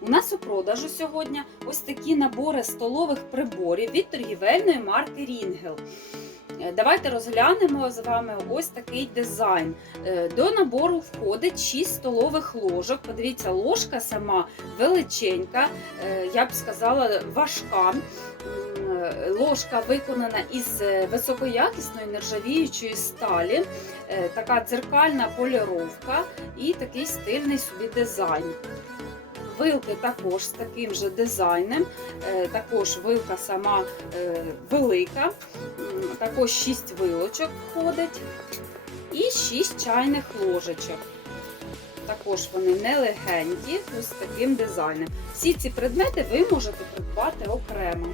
У нас у продажу сьогодні ось такі набори столових приборів від торгівельної марки Рінгел. Е, Давайте розглянемо з вами ось такий дизайн. Е, До набору входить 6 столових ложок. Подивіться, ложка сама величенька, е, я б сказала, важка. Ложка виконана із високоякісної нержавіючої сталі, така дзеркальна поліровка і такий стильний собі дизайн. Вилки також з таким же дизайном, Е, також вилка сама е, велика, також 6 вилочок входить і 6 чайних ложечок. Також вони нелегенькі, з таким дизайном. Всі ці предмети ви можете придбати окремо.